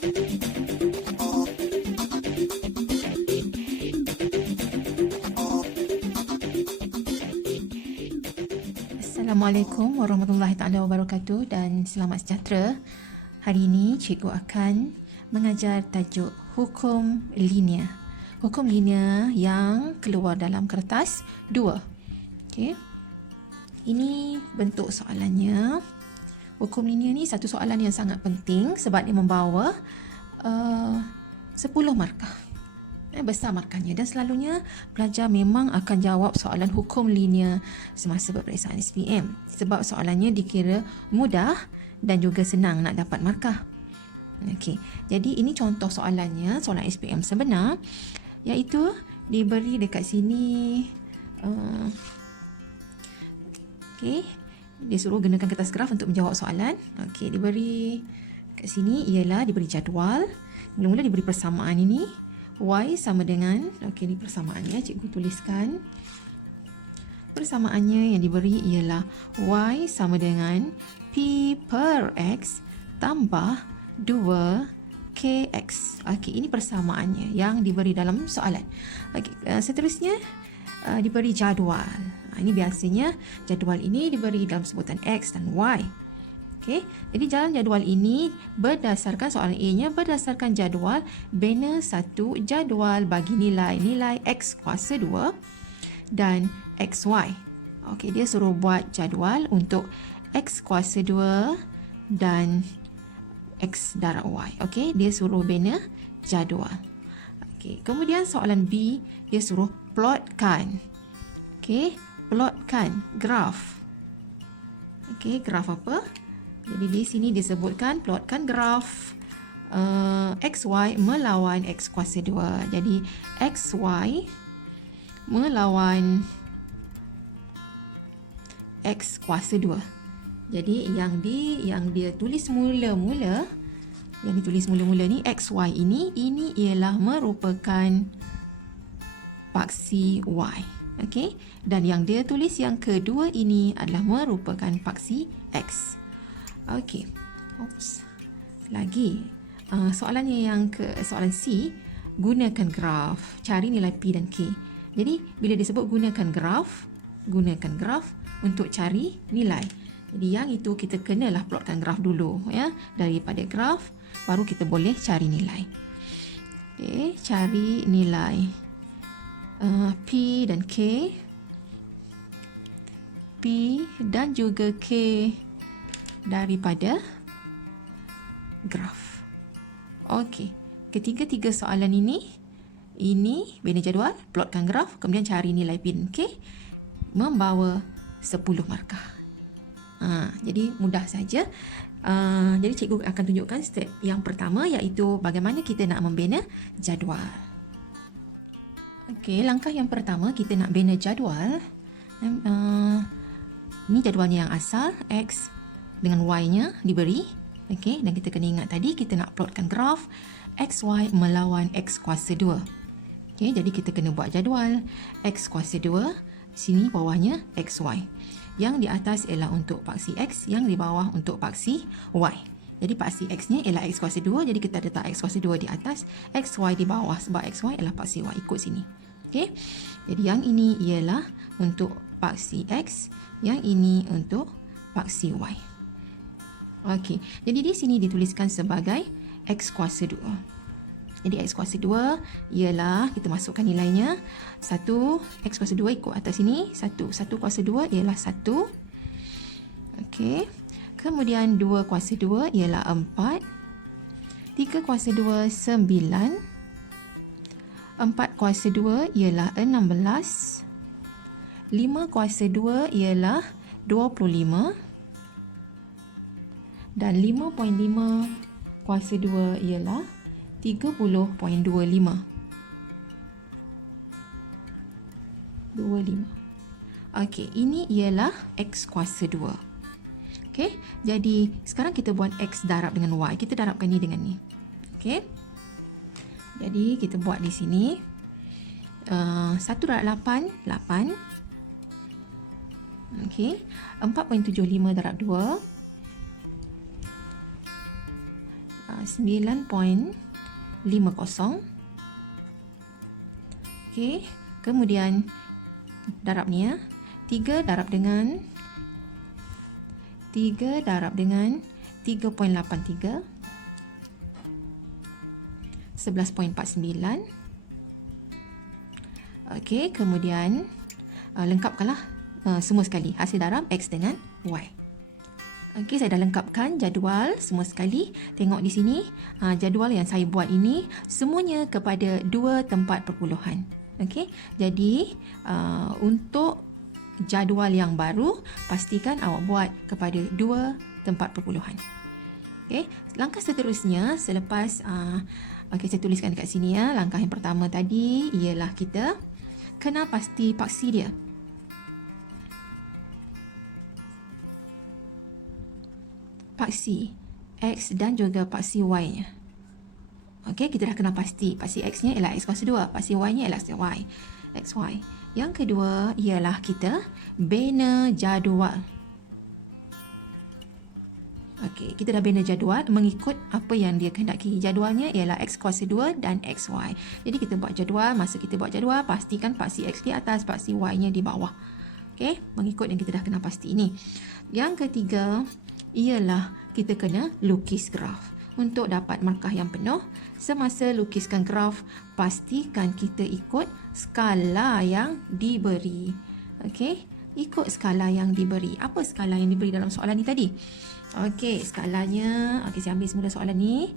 Assalamualaikum warahmatullahi taala wabarakatuh dan selamat sejahtera. Hari ini cikgu akan mengajar tajuk hukum linear. Hukum linear yang keluar dalam kertas 2. Okey. Ini bentuk soalannya. Hukum linear ni satu soalan yang sangat penting sebab dia membawa 10 markah. Besar markahnya dan selalunya pelajar memang akan jawab soalan hukum linear semasa peperiksaan SPM sebab soalannya dikira mudah dan juga senang nak dapat markah. Okey, jadi ini contoh soalannya, soalan SPM sebenar, iaitu diberi dekat sini. Okey, dia suruh gunakan kertas graf untuk menjawab soalan. Okey, diberi kat sini ialah diberi jadual. Mula-mula diberi persamaan ini. Y sama dengan, okey, ni persamaannya, cikgu tuliskan. Persamaannya yang diberi ialah Y sama dengan P per X tambah 2KX. Okey, ini persamaannya yang diberi dalam soalan. Okey, seterusnya diberi jadual. Ini biasanya jadual ini diberi dalam sebutan X dan Y. Okey, jadi dalam jadual ini berdasarkan soalan A-nya berdasarkan jadual bina satu jadual bagi nilai X kuasa 2 dan XY. Okey, dia suruh buat jadual untuk X kuasa 2 dan X darab Y. Okey, dia suruh bina jadual. Okey, kemudian soalan B, dia suruh plotkan. Okey, plotkan graf. Okey, graf apa? Jadi di sini disebutkan plotkan graf XY melawan X kuasa 2. Jadi XY melawan X kuasa 2. Jadi yang dia tulis mula-mula, ni XY ini ialah merupakan paksi Y. Okey, dan yang dia tulis yang kedua ini adalah merupakan paksi X. Okey. Lagi. Soalannya soalan C, gunakan graf, cari nilai P dan K. Jadi bila disebut gunakan graf untuk cari nilai. Jadi yang itu kita kenalah plotkan graf dulu ya. Daripada graf baru kita boleh cari nilai. Okey, cari nilai P dan K. P dan juga K daripada graf. Okey, ketiga-tiga soalan ini bina jadual, plotkan graf, kemudian cari nilai P dan K, membawa 10 markah. Jadi mudah saja. Jadi cikgu akan tunjukkan step yang pertama, iaitu bagaimana kita nak membina jadual. Okey, langkah yang pertama kita nak bina jadual. Ini jadualnya yang asal, X dengan Y-nya diberi. Okey, dan kita kena ingat tadi kita nak plotkan graf XY melawan X kuasa 2. Okey, jadi kita kena buat jadual X kuasa 2, sini bawahnya XY. Yang di atas ialah untuk paksi X, yang di bawah untuk paksi Y. Jadi paksi X-nya ialah X kuasa 2, jadi kita letak X kuasa 2 di atas, XY di bawah sebab XY ialah paksi Y, ikut sini. Okey, jadi yang ini ialah untuk paksi X, yang ini untuk paksi Y. Okey, jadi di sini dituliskan sebagai X kuasa 2. Jadi X kuasa 2 ialah, kita masukkan nilainya, 1, X kuasa 2 ikut atas sini, 1 kuasa 2 ialah 1. Okey, kemudian 2 kuasa 2 ialah 4, 3 kuasa 2 9, 4 kuasa 2 ialah 16, 5 kuasa 2 ialah 25, dan 5.5 kuasa 2 ialah 30.25. Okey, ini ialah X kuasa 2. Okey, jadi sekarang kita buat X darab dengan Y. Kita darabkan ni dengan ni. Okey, jadi kita buat di sini 1 darab 8, 8. Okey, 4.75 darab 2. 9.50. Okey, kemudian darab ni ya. 3 darab dengan 3.83 11.49. Okey, kemudian lengkapkanlah semua sekali hasil darab X dengan Y. Okey, saya dah lengkapkan jadual semua sekali. Tengok di sini, jadual yang saya buat ini semuanya kepada 2 tempat perpuluhan. Okey, jadi untuk jadual yang baru, pastikan awak buat kepada 2 tempat perpuluhan. Okey, langkah seterusnya selepas okey, saya tuliskan dekat sini ya. Langkah yang pertama tadi ialah kita kena pasti paksi dia. Paksi X dan juga paksi Y-nya. Okey, kita dah kena pasti. Paksi X-nya ialah X kuasa 2. Paksi Y-nya ialah Y. XY. Yang kedua ialah kita bina jadual. Okey, kita dah bina jadual mengikut apa yang dia kehendaki. Jadualnya ialah X kuasa 2 dan XY. Jadi kita buat jadual, masa kita buat jadual, pastikan paksi X di atas, paksi Y-nya di bawah. Okey, mengikut yang kita dah kena pasti ini. Yang ketiga ialah kita kena lukis graf. Untuk dapat markah yang penuh, semasa lukiskan graf, pastikan kita ikut skala yang diberi. Okey, ikut skala yang diberi. Apa skala yang diberi dalam soalan ni tadi? Okey, skalanya, okey, saya ambil semula soalan ni.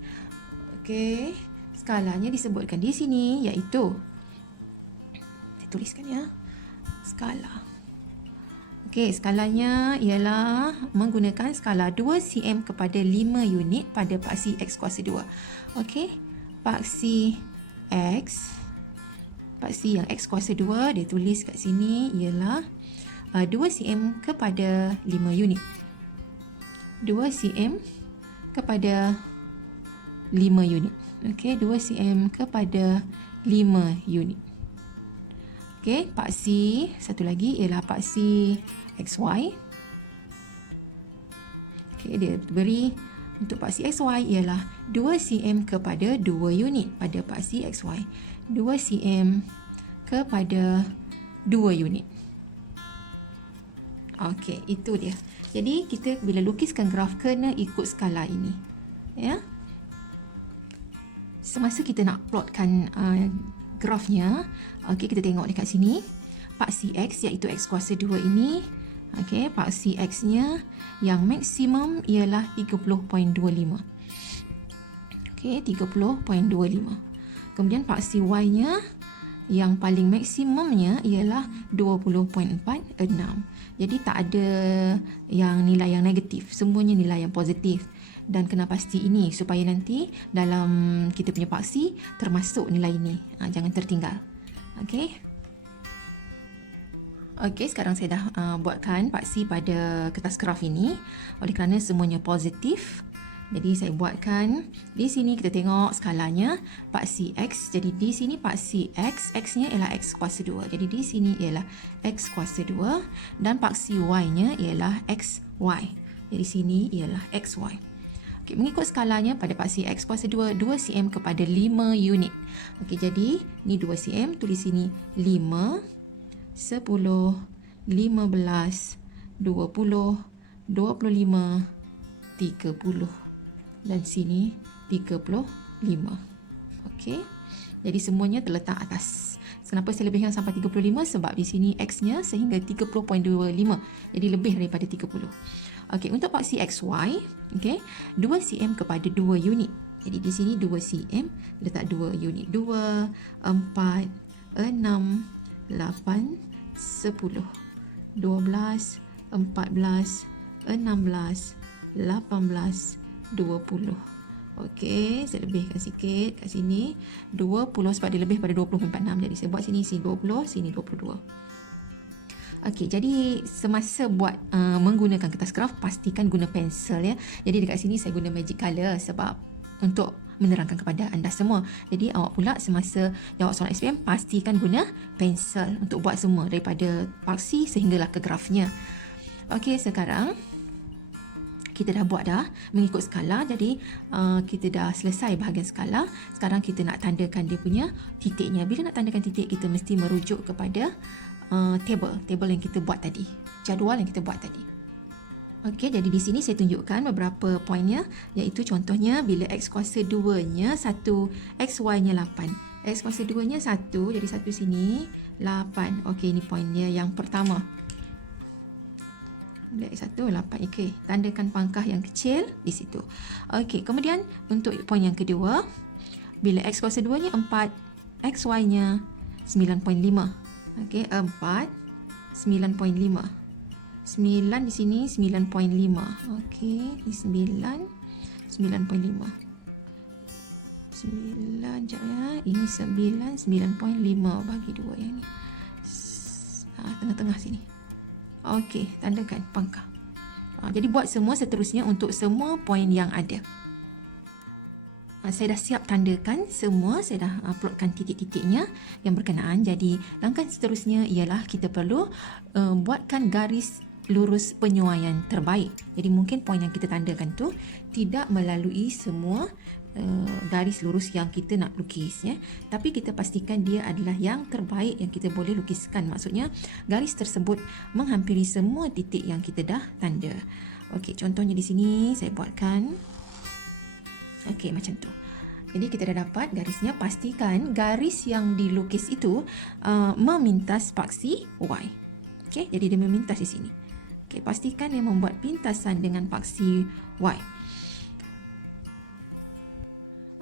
Okey, skalanya disebutkan di sini iaitu, saya tuliskan ya, skala. Okey, skalanya ialah menggunakan skala 2 cm kepada 5 unit pada paksi X kuasa 2. Okey, paksi X, paksi yang X kuasa 2, dia tulis kat sini ialah 2 cm kepada 5 unit. 2 cm kepada 5 unit. Okey, 2 cm kepada 5 unit. Okey, paksi satu lagi ialah paksi XY. Okey, dia beri untuk paksi XY ialah 2 cm kepada 2 unit pada paksi XY. 2 cm kepada 2 unit. Okey, itu dia. Jadi kita bila lukiskan graf kena ikut skala ini. Ya. Semasa kita nak plotkan grafnya, okey, kita tengok dekat sini. Paksi X iaitu X kuasa 2 ini, okey, paksi X-nya yang maksimum ialah 30.25. Okey, 30.25. Kemudian paksi Y-nya yang paling maksimumnya ialah 20.46. Jadi tak ada yang nilai yang negatif, semuanya nilai yang positif. Dan kena pasti ini supaya nanti dalam kita punya paksi termasuk nilai ini. Jangan tertinggal. Okey. Okey, sekarang saya dah buatkan paksi pada kertas graf ini. Oleh kerana semuanya positif, jadi saya buatkan di sini. Kita tengok skalanya paksi X. Jadi di sini paksi X, X-nya ialah X kuasa 2. Jadi di sini ialah X kuasa 2 dan paksi Y-nya ialah XY. Jadi sini ialah XY. Okey, mengikut skalanya pada paksi X kuasa 2, 2 cm kepada 5 unit. Okey, jadi ni 2 cm, tulis sini 5, 10, 15, 20, 25, 30 dan sini 35. Okey. Jadi semuanya terletak atas. Kenapa saya lebihkan sampai 35? Sebab di sini X-nya sehingga 30.25. Jadi lebih daripada 30. Okey, untuk paksi XY, okey, 2 cm kepada 2 unit. Jadi di sini 2 cm, letak 2 unit. 2, 4, 6, 8, 10, 12, 14, 16, 18, 20. Okey, saya lebihkan sikit kat sini. 20 sebab dia lebih pada 20.46. Jadi saya buat sini 20, sini 22. Okey, jadi semasa buat menggunakan kertas graf, pastikan guna pensel ya. Jadi dekat sini saya guna magic color sebab untuk menerangkan kepada anda semua. Jadi awak pula semasa jawab soalan SPM, pastikan guna pensel untuk buat semua daripada paksi sehinggalah ke grafnya. Okey, sekarang kita dah buat dah mengikut skala. Jadi kita dah selesai bahagian skala. Sekarang kita nak tandakan dia punya titiknya. Bila nak tandakan titik, kita mesti merujuk kepada table yang kita buat tadi, jadual yang kita buat tadi. Okey, jadi di sini saya tunjukkan beberapa poinnya, iaitu contohnya bila x kuasa 2-nya 1, x y-nya 8. X kuasa 2-nya 1, jadi 1 sini 8. Okey, ini poinnya yang pertama. Bila x 1, 8. Okey, tandakan pangkah yang kecil di situ. Okey, kemudian untuk poin yang kedua, bila x kuasa 2-nya 4, x y-nya 9.5. Okey, 4, 9.5. 9 di sini 9.5. Okey, ini 9, 9.5. 9 jap ya. Ini 9, 9.5 bagi 2 yang ni. Tengah-tengah sini. Okey, tandakan pangkah. Jadi buat semua seterusnya untuk semua poin yang ada. Saya dah siap tandakan semua, saya dah uploadkan titik-titiknya yang berkenaan. Jadi langkah seterusnya ialah kita perlu buatkan garis lurus penyuaian terbaik. Jadi mungkin poin yang kita tandakan tu tidak melalui semua garis lurus yang kita nak lukis, ya. Tapi kita pastikan dia adalah yang terbaik yang kita boleh lukiskan. Maksudnya garis tersebut menghampiri semua titik yang kita dah tanda. Okey, contohnya di sini saya buatkan. Okey, macam tu. Jadi kita dah dapat garisnya. Pastikan garis yang dilukis itu memintas paksi Y. Okey, jadi dia memintas di sini. Okey, pastikan dia membuat pintasan dengan paksi Y.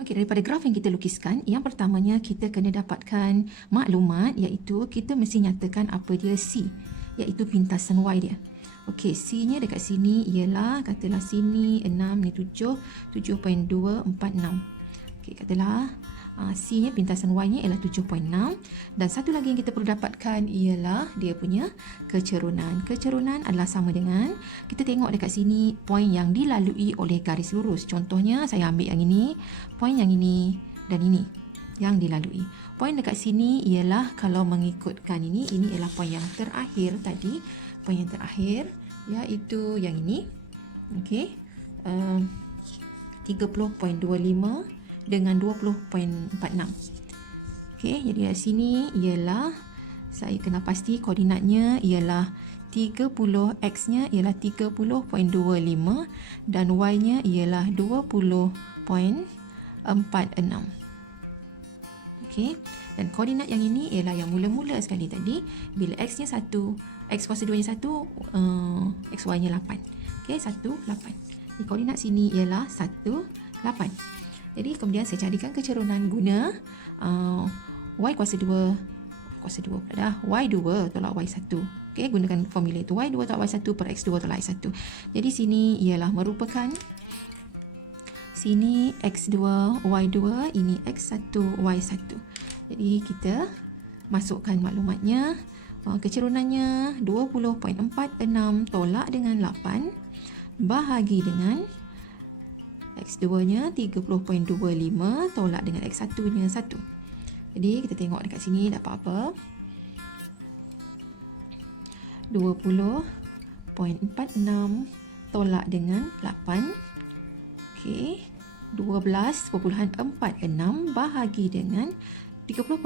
Okey, daripada graf yang kita lukiskan, yang pertamanya kita kena dapatkan maklumat, iaitu kita mesti nyatakan apa dia C, iaitu pintasan Y dia. Okey, C-nya dekat sini ialah, katalah sini 6, ni 7, 7.246. Okey, katalah C-nya, pintasan Y-nya ialah 7.6. Dan satu lagi yang kita perlu dapatkan ialah dia punya kecerunan. Kecerunan adalah sama dengan, kita tengok dekat sini poin yang dilalui oleh garis lurus. Contohnya saya ambil yang ini, poin yang ini dan ini yang dilalui. Poin dekat sini ialah, kalau mengikutkan ini ialah poin yang terakhir tadi. Poin yang terakhir iaitu yang ini. Okey, 30.25 dengan 20.46. Okey, jadi dari sini ialah saya kena pasti koordinatnya ialah 30, x-nya ialah 30.25 dan y-nya ialah 20.46. Okey, dan koordinat yang ini ialah yang mula-mula sekali tadi. Bila x-nya 1, x kuasa 2-nya 1, x y-nya 8. Okey, 1, 8. Di koordinat sini ialah 1, 8. Jadi kemudian saya carikan kecerunan guna y kuasa 2 pada y2 tolak y1. Okey, gunakan formula itu, y2 tolak y1 per x2 tolak y1. Jadi sini ialah merupakan, sini x2 y2, ini x1 y1. Jadi kita masukkan maklumatnya. Kecerunannya 20.46 tolak dengan 8 bahagi dengan x2-nya 30.25 tolak dengan x1-nya 1. Jadi kita tengok dekat sini dapat apa? 20.46 tolak dengan 8. Okey, 12.46 bahagi dengan 30.25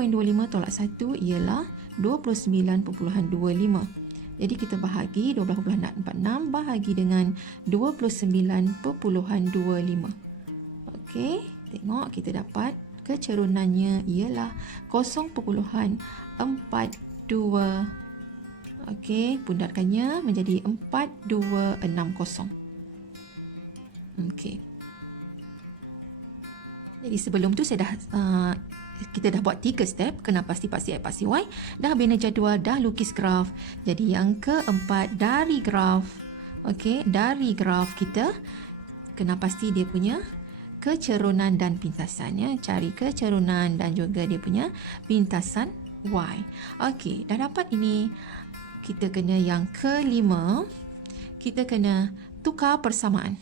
tolak 1 ialah 29.25. Jadi kita bahagi 12.46 bahagi dengan 29.25. Okey, tengok kita dapat kecerunannya ialah 0.42. Okey, bundarkannya menjadi 4260. Okey. Jadi sebelum tu saya dah kita dah buat 3 step, kena pasti X, pasti Y, dah bina jadual, dah lukis graf. Jadi yang keempat dari graf, okey, dari graf kita kena pasti dia punya kecerunan dan pintasan, ya. Cari kecerunan dan juga dia punya pintasan Y. Okey, dah dapat ini. Kita kena yang kelima, kita kena tukar persamaan.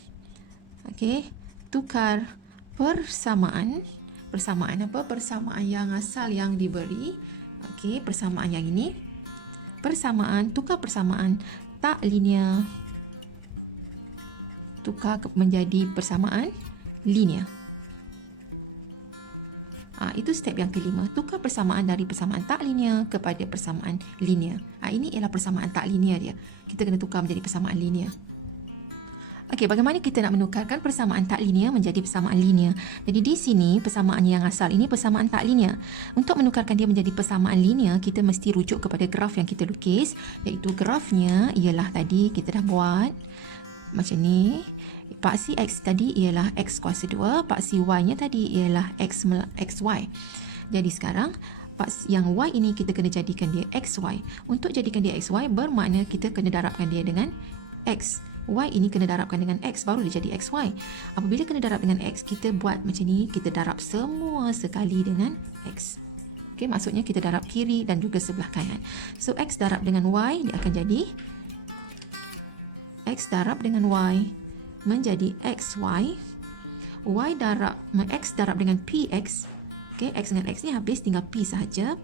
Okey, tukar persamaan. Persamaan apa? Persamaan yang asal yang diberi. Okey, persamaan yang ini. Persamaan, tukar persamaan tak linear menjadi persamaan linear. Itu step yang kelima. Tukar persamaan dari persamaan tak linear kepada persamaan linear. Ini ialah persamaan tak linear dia. Kita kena tukar menjadi persamaan linear. Okey, bagaimana kita nak menukarkan persamaan tak linear menjadi persamaan linear? Jadi di sini persamaan yang asal ini persamaan tak linear. Untuk menukarkan dia menjadi persamaan linear, kita mesti rujuk kepada graf yang kita lukis, iaitu grafnya ialah tadi kita dah buat macam ni. Paksi X tadi ialah X kuasa 2, paksi Y-nya tadi ialah XY. Jadi sekarang yang Y ini kita kena jadikan dia XY. Untuk jadikan dia XY bermakna kita kena darabkan dia dengan X. Y ini kena darabkan dengan X, baru dia jadi XY. Apabila kena darab dengan X, kita buat macam ni, kita darab semua sekali dengan X. Okey, maksudnya kita darab kiri dan juga sebelah kanan. So X darab dengan Y, dia akan jadi X darab dengan Y menjadi XY. X darab dengan PX. Okey, X dengan X ni habis, tinggal P sahaja.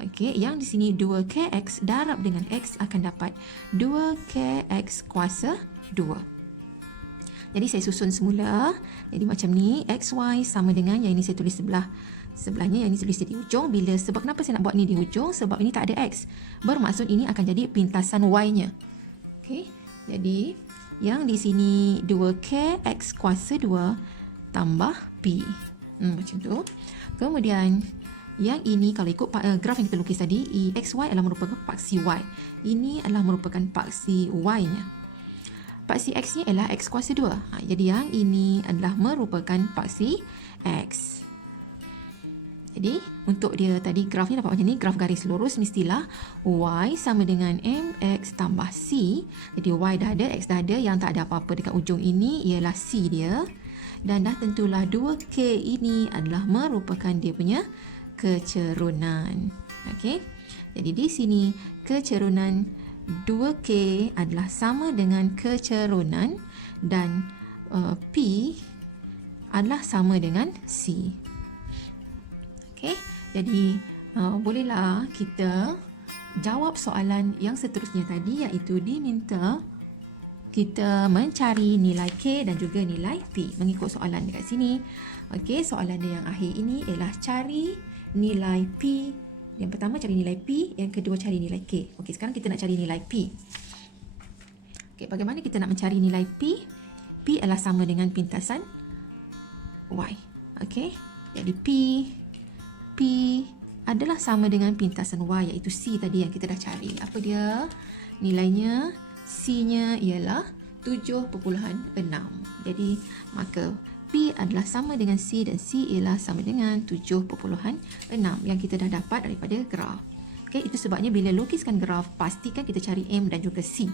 Okey, yang di sini 2kx darab dengan X akan dapat 2kx kuasa 2. Jadi saya susun semula. Jadi macam ni, XY sama dengan, yang ini saya tulis sebelahnya, yang ini tulis di hujung. Sebab kenapa saya nak buat ni di hujung? Sebab ini tak ada X. Bermaksud ini akan jadi pintasan Y-nya. Okey, jadi yang di sini 2kx kuasa 2 tambah P. Macam tu. Kemudian yang ini kalau ikut graf yang kita lukis tadi, XY adalah merupakan paksi Y. Ini adalah merupakan paksi Y-nya. Paksi X-nya ialah X kuasa 2. Jadi yang ini adalah merupakan paksi X. Jadi untuk dia tadi graf ni dapat macam ni, graf garis lurus mestilah Y sama dengan MX tambah C. Jadi Y dah ada, X dah ada, yang tak ada apa-apa dekat ujung ini ialah C dia. Dan dah tentulah 2K ini adalah merupakan dia punya kecerunan. Okey. Jadi di sini kecerunan 2K adalah sama dengan kecerunan dan P adalah sama dengan C. Okey. Jadi bolehlah kita jawab soalan yang seterusnya tadi, iaitu diminta kita mencari nilai K dan juga nilai P mengikut soalan dekat sini. Okey, soalan yang akhir ini ialah cari nilai P. Yang pertama cari nilai P, yang kedua cari nilai K. Okey, sekarang kita nak cari nilai P. Okey, bagaimana kita nak mencari nilai P? P adalah sama dengan pintasan Y. Okey, jadi P adalah sama dengan pintasan Y, iaitu C tadi yang kita dah cari. Apa dia? Nilainya C-nya ialah 7.6. Jadi maka P adalah sama dengan C dan C ialah sama dengan 7.6 yang kita dah dapat daripada graf. Okey, itu sebabnya bila lukiskan graf, pastikan kita cari M dan juga C.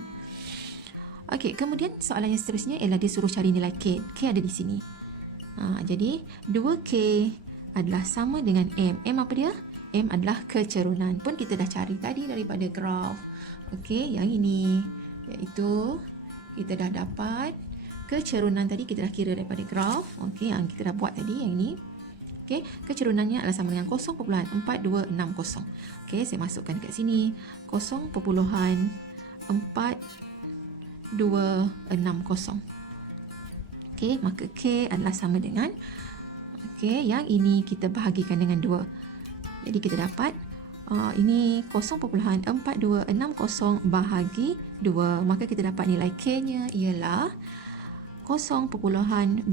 Okey, kemudian soalan yang seterusnya ialah dia suruh cari nilai K. K ada di sini. Jadi 2K adalah sama dengan M. M apa dia? M adalah kecerunan. Pun kita dah cari tadi daripada graf. Okey, yang ini iaitu kita dah dapat kecerunan tadi, kita dah kira daripada graf. Okey, yang kita dah buat tadi yang ini. Okey, kecerunannya adalah sama dengan 0.4260. Okey, saya masukkan dekat sini 0.4260. Okey, maka K adalah sama dengan, okey, yang ini kita bahagikan dengan 2. Jadi kita dapat ini 0.4260 bahagi 2. Maka kita dapat nilai K-nya ialah 0.213.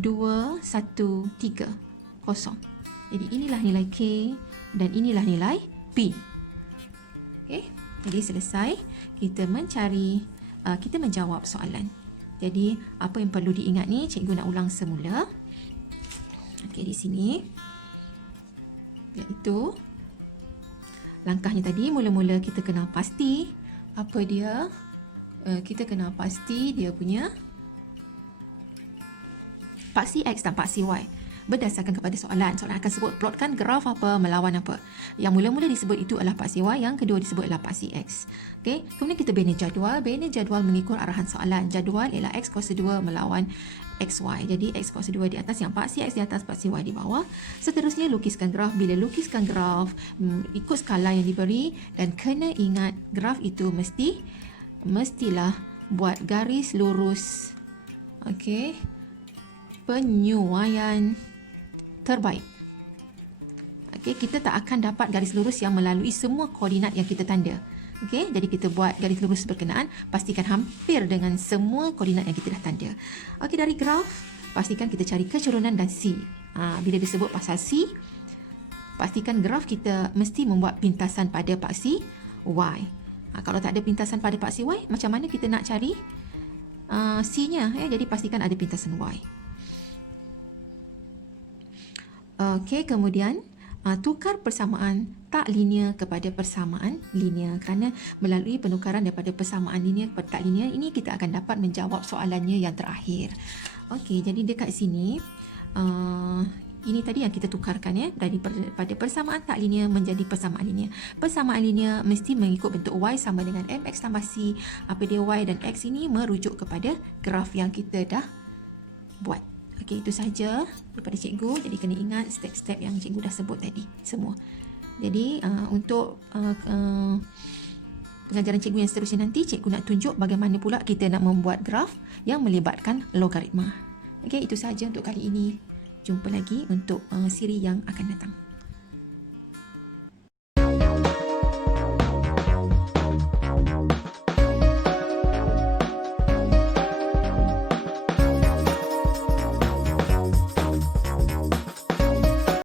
Jadi inilah nilai K dan inilah nilai P. Okey, jadi selesai kita menjawab soalan. Jadi apa yang perlu diingat ni, cikgu nak ulang semula. Okey, di sini iaitu langkahnya tadi, mula-mula kita kena pasti apa dia. Kita kena pasti dia punya paksi X dan paksi Y berdasarkan kepada soalan. Soalan akan sebut plotkan graf apa melawan apa. Yang mula-mula disebut itu adalah paksi Y, yang kedua disebut adalah paksi X. Okey, kemudian kita bina jadual. Bina jadual mengikut arahan soalan. Jadual ialah X kuasa 2 melawan XY. Jadi X kuasa 2 di atas, yang paksi X di atas, paksi Y di bawah. Seterusnya lukiskan graf. Bila lukiskan graf, ikut skala yang diberi, dan kena ingat graf itu mestilah buat garis lurus Okey. Penyuaian terbaik. Okey, kita tak akan dapat garis lurus yang melalui semua koordinat yang kita tanda. Okey, jadi kita buat garis lurus berkenaan, pastikan hampir dengan semua koordinat yang kita dah tanda. Okey, dari graf, pastikan kita cari kecurunan dan C. Bila disebut pasal C, pastikan graf kita mesti membuat pintasan pada paksi Y. Kalau tak ada pintasan pada paksi Y, macam mana kita nak cari C-nya? Jadi pastikan ada pintasan Y. Okey, kemudian tukar persamaan tak linear kepada persamaan linear. Kerana melalui penukaran daripada persamaan linear kepada tak linear, ini kita akan dapat menjawab soalannya yang terakhir. Okey, jadi dekat sini ini tadi yang kita tukarkan daripada persamaan tak linear menjadi persamaan linear. Persamaan linear mesti mengikut bentuk Y sama dengan mx tambah c. Apa dia Y dan x ini merujuk kepada graf yang kita dah buat. Okey, itu saja daripada cikgu. Jadi kena ingat step-step yang cikgu dah sebut tadi semua. Jadi untuk pengajaran cikgu yang seterusnya nanti, cikgu nak tunjuk bagaimana pula kita nak membuat graf yang melibatkan logaritma. Okey, itu saja untuk kali ini. Jumpa lagi untuk siri yang akan datang.